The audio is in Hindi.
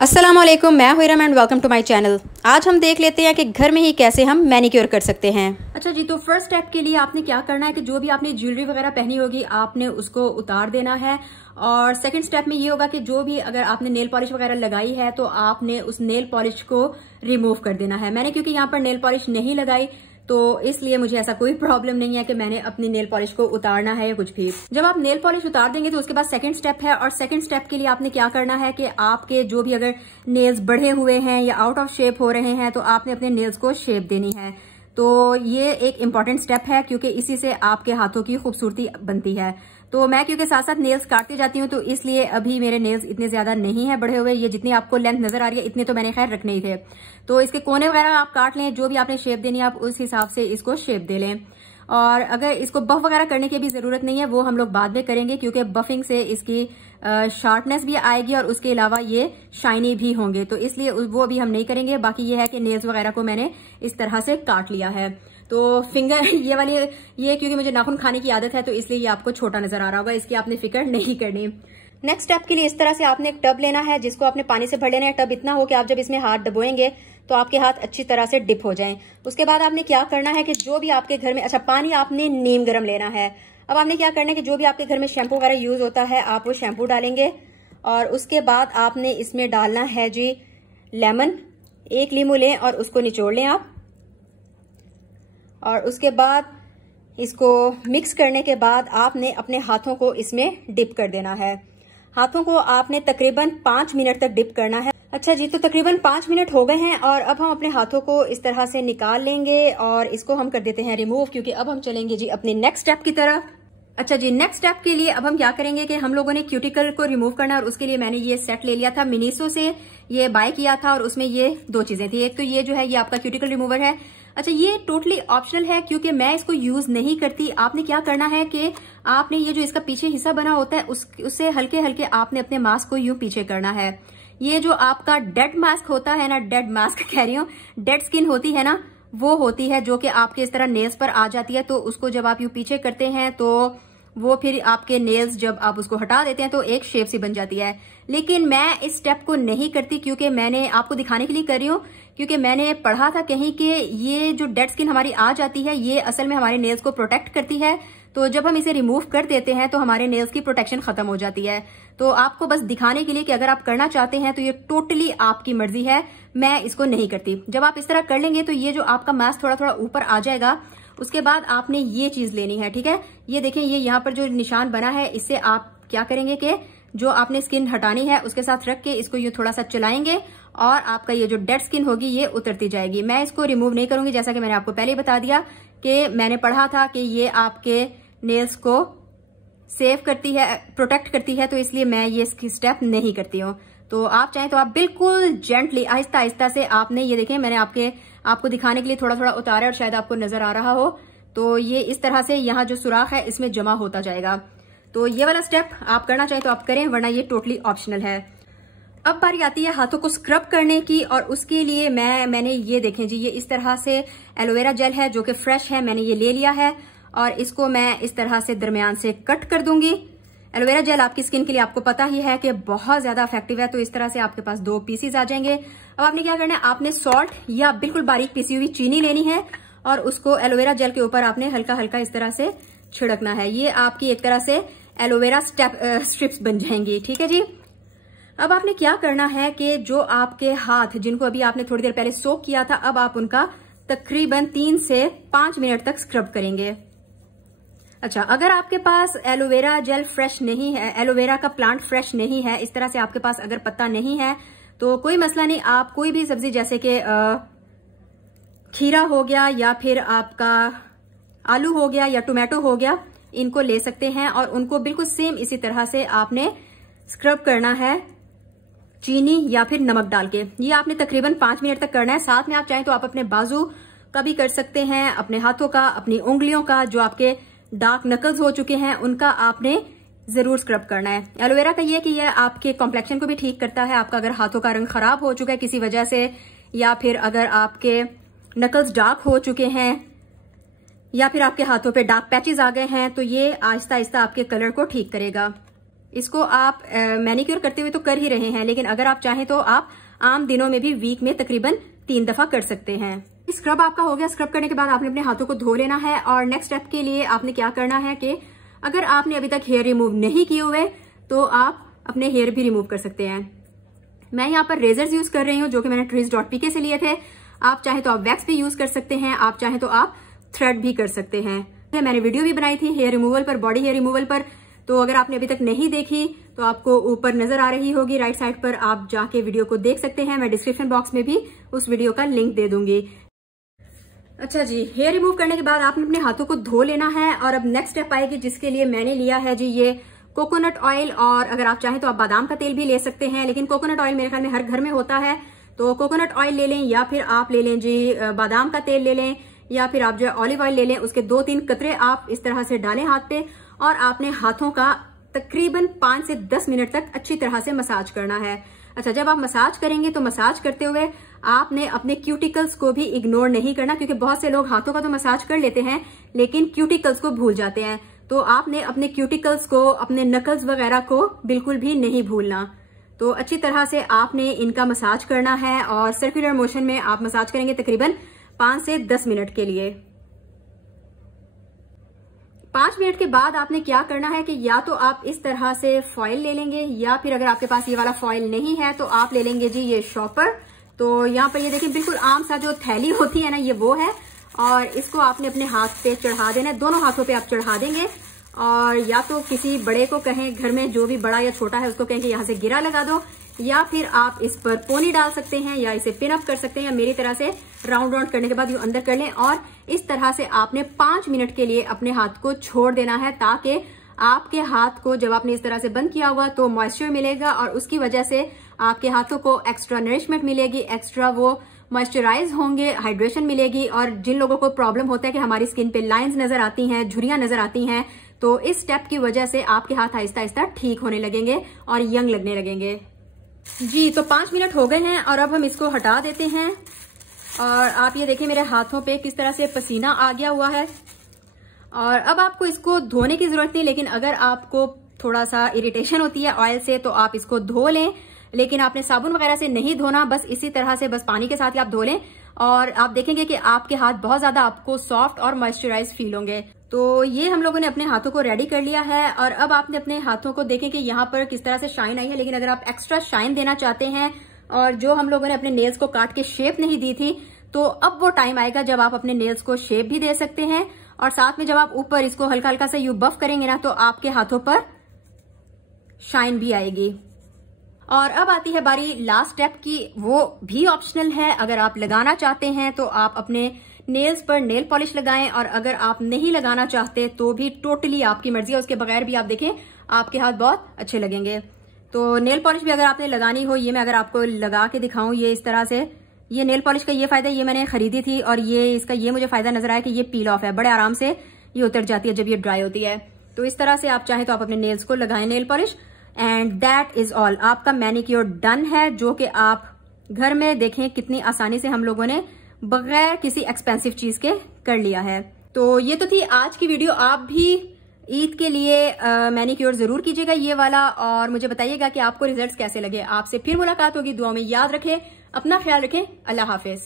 अस्सलामुअलैकुम, मैं Huram and welcome to my channel. आज हम देख लेते हैं कि घर में ही कैसे हम मैनिक्योर कर सकते हैं। अच्छा जी, तो फर्स्ट स्टेप के लिए आपने क्या करना है कि जो भी आपने ज्वेलरी वगैरह पहनी होगी आपने उसको उतार देना है। और सेकंड स्टेप में ये होगा कि जो भी अगर आपने नेल पॉलिश वगैरह लगाई है तो आपने उस नेल पॉलिश को रिमूव कर देना है। मैंने क्योंकि यहाँ पर नेल पॉलिश नहीं लगाई तो इसलिए मुझे ऐसा कोई प्रॉब्लम नहीं है कि मैंने अपनी नेल पॉलिश को उतारना है या कुछ भी। जब आप नेल पॉलिश उतार देंगे तो उसके बाद सेकंड स्टेप है, और सेकंड स्टेप के लिए आपने क्या करना है कि आपके जो भी अगर नेल्स बढ़े हुए हैं या आउट ऑफ शेप हो रहे हैं तो आपने अपने नेल्स को शेप देनी है। तो ये एक इम्पॉर्टेंट स्टेप है क्योंकि इसी से आपके हाथों की खूबसूरती बनती है। तो मैं क्योंकि साथ साथ नेल्स काटती जाती हूँ तो इसलिए अभी मेरे नेल्स इतने ज्यादा नहीं है बढ़े हुए। ये जितनी आपको लेंथ नजर आ रही है इतने तो मैंने खैर रखने ही थे। तो इसके कोने वगैरह आप काट लें, जो भी आपने शेप देनी है आप उस हिसाब से इसको शेप दे लें। और अगर इसको बफ वगैरह करने की भी जरूरत नहीं है, वो हम लोग बाद में करेंगे क्योंकि बफिंग से इसकी शार्पनेस भी आएगी और उसके अलावा ये शाइनी भी होंगे, तो इसलिए वो भी हम नहीं करेंगे। बाकी ये है कि नेल्स वगैरह को मैंने इस तरह से काट लिया है। तो फिंगर ये क्योंकि मुझे नाखून खाने की आदत है तो इसलिए ये आपको छोटा नजर आ रहा होगा, इसकी आपने फिक्र नहीं करनी। नेक्स्ट स्टेप के लिए इस तरह से आपने एक टब लेना है जिसको आपने पानी से भर लेना है। टब इतना हो कि आप जब इसमें हाथ डबोएंगे तो आपके हाथ अच्छी तरह से डिप हो जाएं। उसके बाद आपने क्या करना है कि जो भी आपके घर में, अच्छा पानी आपने नीम गर्म लेना है। अब आपने क्या करना है कि जो भी आपके घर में शैम्पू वगैरह यूज होता है आप वो शैम्पू डालेंगे। और उसके बाद आपने इसमें डालना है जी लेमन। एक लीमू लें और उसको निचोड़ लें आप। और उसके बाद इसको मिक्स करने के बाद आपने अपने हाथों को इसमें डिप कर देना है। हाथों को आपने तकरीबन 5 मिनट तक डिप करना है। अच्छा जी, तो तकरीबन 5 मिनट हो गए हैं और अब हम अपने हाथों को इस तरह से निकाल लेंगे और इसको हम कर देते हैं रिमूव, क्योंकि अब हम चलेंगे जी अपने नेक्स्ट स्टेप की तरफ। अच्छा जी, नेक्स्ट स्टेप के लिए अब हम क्या करेंगे कि हम लोगों ने क्यूटिकल को रिमूव करना है और उसके लिए मैंने ये सेट ले लिया था, मिनीसो से ये बाय किया था और उसमें ये 2 चीजें थी। एक तो ये जो है ये आपका क्यूटिकल रिमूवर है। अच्छा, ये टोटली ऑप्शनल है क्योंकि मैं इसको यूज नहीं करती। आपने क्या करना है कि आपने ये जो इसका पीछे हिस्सा बना होता है उससे हल्के हल्के आपने अपने मास्क को यूं पीछे करना है। ये जो आपका डेड मास्क होता है ना, डेड मास्क कह रही हूँ, डेड स्किन होती है ना, वो होती है जो कि आपके इस तरह नेल्स पर आ जाती है। तो उसको जब आप यूं पीछे करते हैं तो वो फिर आपके नेल्स जब आप उसको हटा देते हैं तो एक शेप सी बन जाती है। लेकिन मैं इस स्टेप को नहीं करती क्योंकि मैंने आपको दिखाने के लिए कर रही हूँ, क्योंकि मैंने पढ़ा था कहीं कि ये जो डेड स्किन हमारी आ जाती है ये असल में हमारे नेल्स को प्रोटेक्ट करती है। तो जब हम इसे रिमूव कर देते हैं तो हमारे नेल्स की प्रोटेक्शन खत्म हो जाती है। तो आपको बस दिखाने के लिए कि अगर आप करना चाहते हैं तो ये टोटली आपकी मर्जी है, मैं इसको नहीं करती। जब आप इस तरह कर लेंगे तो ये जो आपका मास्क थोड़ा थोड़ा ऊपर आ जाएगा। उसके बाद आपने ये चीज लेनी है, ठीक है। ये देखें, ये यहाँ पर जो निशान बना है इससे आप क्या करेंगे कि जो आपने स्किन हटानी है उसके साथ रख के इसको ये थोड़ा सा चलाएंगे और आपका ये जो डेड स्किन होगी ये उतरती जाएगी। मैं इसको रिमूव नहीं करूंगी, जैसा कि मैंने आपको पहले ही बता दिया कि मैंने पढ़ा था कि ये आपके नेल्स को सेव करती है, प्रोटेक्ट करती है, तो इसलिए मैं ये स्टेप नहीं करती हूँ। तो आप चाहें तो आप बिल्कुल जेंटली आहिस्ता आहिस्ता से आपने ये देखें, मैंने आपको दिखाने के लिए थोड़ा थोड़ा उतारा और शायद आपको नजर आ रहा हो। तो ये इस तरह से यहाँ जो सुराख है इसमें जमा होता जाएगा। तो ये वाला स्टेप आप करना चाहें तो आप करें, वरना ये टोटली ऑप्शनल है। अब बारी आती है हाथों को स्क्रब करने की, और उसके लिए मैंने ये देखें जी, ये इस तरह से एलोवेरा जेल है जो कि फ्रेश है, मैंने ये ले लिया है और इसको मैं इस तरह से दरमियान से कट कर दूंगी। एलोवेरा जेल आपकी स्किन के लिए आपको पता ही है कि बहुत ज्यादा इफेक्टिव है। तो इस तरह से आपके पास 2 पीसीज आ जाएंगे। अब आपने क्या करना है, आपने सॉल्ट या बिल्कुल बारीक पीसी हुई चीनी लेनी है और उसको एलोवेरा जेल के ऊपर आपने हल्का हल्का इस तरह से छिड़कना है। ये आपकी एक तरह से एलोवेरा स्ट्रिप्स बन जाएंगी, ठीक है जी। अब आपने क्या करना है कि जो आपके हाथ जिनको अभी आपने थोड़ी देर पहले सोक किया था, अब आप उनका तकरीबन 3 से 5 मिनट तक स्क्रब करेंगे। अच्छा, अगर आपके पास एलोवेरा जेल फ्रेश नहीं है, एलोवेरा का प्लांट फ्रेश नहीं है, इस तरह से आपके पास अगर पत्ता नहीं है तो कोई मसला नहीं, आप कोई भी सब्जी जैसे कि खीरा हो गया या फिर आपका आलू हो गया या टोमेटो हो गया, इनको ले सकते हैं और उनको बिल्कुल सेम इसी तरह से आपने स्क्रब करना है चीनी या फिर नमक डाल के। ये आपने तकरीबन 5 मिनट तक करना है। साथ में आप चाहें तो आप अपने बाजू का भी कर सकते हैं, अपने हाथों का, अपनी उंगलियों का, जो आपके डार्क नकल्स हो चुके हैं उनका आपने जरूर स्क्रब करना है। एलोवेरा का ये कि यह आपके कॉम्प्लेक्शन को भी ठीक करता है। आपका अगर हाथों का रंग खराब हो चुका है किसी वजह से, या फिर अगर आपके नकल्स डार्क हो चुके हैं या फिर आपके हाथों पे डार्क पैचेस आ गए हैं, तो ये आहिस्ता आहिस्ता आपके कलर को ठीक करेगा। इसको आप मैनिक्योर करते हुए तो कर ही रहे हैं, लेकिन अगर आप चाहें तो आप आम दिनों में भी वीक में तकरीबन 3 दफा कर सकते हैं। स्क्रब आपका हो गया। स्क्रब करने के बाद आपने अपने हाथों को धो लेना है और नेक्स्ट स्टेप के लिए आपने क्या करना है कि अगर आपने अभी तक हेयर रिमूव नहीं किए हुए तो आप अपने हेयर भी रिमूव कर सकते हैं। मैं यहाँ पर रेजर्स यूज कर रही हूँ जो कि मैंने trees.pk से लिए थे। आप चाहे तो आप वैक्स भी यूज कर सकते हैं, आप चाहे तो आप थ्रेड भी कर सकते हैं। मैंने वीडियो भी बनाई थी हेयर रिमूवल पर, बॉडी हेयर रिमूवल पर, तो अगर आपने अभी तक नहीं देखी तो आपको ऊपर नजर आ रही होगी राइट साइड पर, आप जाके वीडियो को देख सकते हैं। मैं डिस्क्रिप्शन बॉक्स में भी उस वीडियो का लिंक दे दूंगी। अच्छा जी, हेयर रिमूव करने के बाद आपने अपने हाथों को धो लेना है और अब नेक्स्ट स्टेप आएगी जिसके लिए मैंने लिया है जी ये कोकोनट ऑयल, और अगर आप चाहें तो आप बादाम का तेल भी ले सकते हैं, लेकिन कोकोनट ऑयल मेरे ख्याल में हर घर में होता है, तो कोकोनट ऑयल ले लें या फिर आप ले लें जी बादाम का तेल ले लें या फिर आप जो ऑलिव ऑयल ले लें। उसके 2-3 कतरे आप इस तरह से डालें हाथ पे और आपने हाथों का तकरीबन 5 से 10 मिनट तक अच्छी तरह से मसाज करना है। अच्छा, जब आप मसाज करेंगे तो मसाज करते हुए आपने अपने क्यूटिकल्स को भी इग्नोर नहीं करना, क्योंकि बहुत से लोग हाथों का तो मसाज कर लेते हैं लेकिन क्यूटिकल्स को भूल जाते हैं। तो आपने अपने क्यूटिकल्स को, अपने नकल्स वगैरह को बिल्कुल भी नहीं भूलना। तो अच्छी तरह से आपने इनका मसाज करना है और सर्कुलर मोशन में आप मसाज करेंगे तकरीबन 5 से 10 मिनट के लिए। 5 मिनट के बाद आपने क्या करना है कि या तो आप इस तरह से फॉइल ले लेंगे या फिर अगर आपके पास ये वाला फॉइल नहीं है तो आप ले लेंगे जी ये शॉपर। तो यहाँ पर ये देखिए बिल्कुल आम सा जो थैली होती है ना, ये वो है, और इसको आपने अपने हाथ पे चढ़ा देना है। दोनों हाथों पे आप चढ़ा देंगे और या तो किसी बड़े को कहें, घर में जो भी बड़ा या छोटा है उसको कहें कि यहाँ से गिरा लगा दो, या फिर आप इस पर पोनी डाल सकते हैं या इसे पिन अप कर सकते हैं, या मेरी तरह से राउंड राउंड करने के बाद ये अंदर कर लें। और इस तरह से आपने 5 मिनट के लिए अपने हाथ को छोड़ देना है ताकि आपके हाथ को जब आपने इस तरह से बंद किया होगा तो मॉइस्चर मिलेगा और उसकी वजह से आपके हाथों को एक्स्ट्रा नरिशमेंट मिलेगी, एक्स्ट्रा वो मॉइस्चराइज होंगे, हाइड्रेशन मिलेगी। और जिन लोगों को प्रॉब्लम होता है कि हमारी स्किन पे लाइंस नजर आती हैं, झुर्रियां नजर आती हैं, तो इस स्टेप की वजह से आपके हाथ आहिस्ता आहिस्ता ठीक होने लगेंगे और यंग लगने लगेंगे। जी, तो 5 मिनट हो गए हैं और अब हम इसको हटा देते हैं। और आप ये देखिए मेरे हाथों पे किस तरह से पसीना आ गया हुआ है। और अब आपको इसको धोने की जरूरत नहीं, लेकिन अगर आपको थोड़ा सा इरिटेशन होती है ऑयल से तो आप इसको धो लें, लेकिन आपने साबुन वगैरह से नहीं धोना, बस इसी तरह से बस पानी के साथ ही आप धो लें और आप देखेंगे कि आपके हाथ बहुत ज्यादा आपको सॉफ्ट और मॉइस्चराइज फील होंगे। तो ये हम लोगों ने अपने हाथों को रेडी कर लिया है और अब आपने अपने हाथों को देखें कि यहाँ पर किस तरह से शाइन आई है। लेकिन अगर आप एक्स्ट्रा शाइन देना चाहते हैं और जो हम लोगों ने अपने नेल्स को काट के शेप नहीं दी थी, तो अब वो टाइम आएगा जब आप अपने नेल्स को शेप भी दे सकते हैं और साथ में जब आप ऊपर इसको हल्का हल्का सा यू बफ करेंगे ना तो आपके हाथों पर शाइन भी आएगी। और अब आती है बारी लास्ट स्टेप की, वो भी ऑप्शनल है। अगर आप लगाना चाहते हैं तो आप अपने नेल्स पर नेल पॉलिश लगाएं और अगर आप नहीं लगाना चाहते तो भी टोटली आपकी मर्जी है, उसके बगैर भी आप देखें आपके हाथ बहुत अच्छे लगेंगे। तो नेल पॉलिश भी अगर आपने लगानी हो, ये मैं अगर आपको लगा के दिखाऊं, ये इस तरह से, ये नेल पॉलिश का ये फायदा, ये मैंने खरीदी थी और ये इसका ये मुझे फायदा नजर आया कि ये पील ऑफ है, बड़े आराम से ये उतर जाती है जब ये ड्राई होती है। तो इस तरह से आप चाहें तो आप अपने नेल्स को लगाएं nail polish and that is all. आपका मैनिक्योर डन है, जो कि आप घर में देखें कितनी आसानी से हम लोगों ने बगैर किसी एक्सपेंसिव चीज के कर लिया है। तो ये तो थी आज की वीडियो। आप भी ईद के लिए मैनिक्योर जरूर कीजिएगा ये वाला और मुझे बताइएगा कि आपको रिजल्ट्स कैसे लगे। आपसे फिर मुलाकात होगी, दुआ में याद रखें, अपना ख्याल रखें, अल्लाह हाफिज।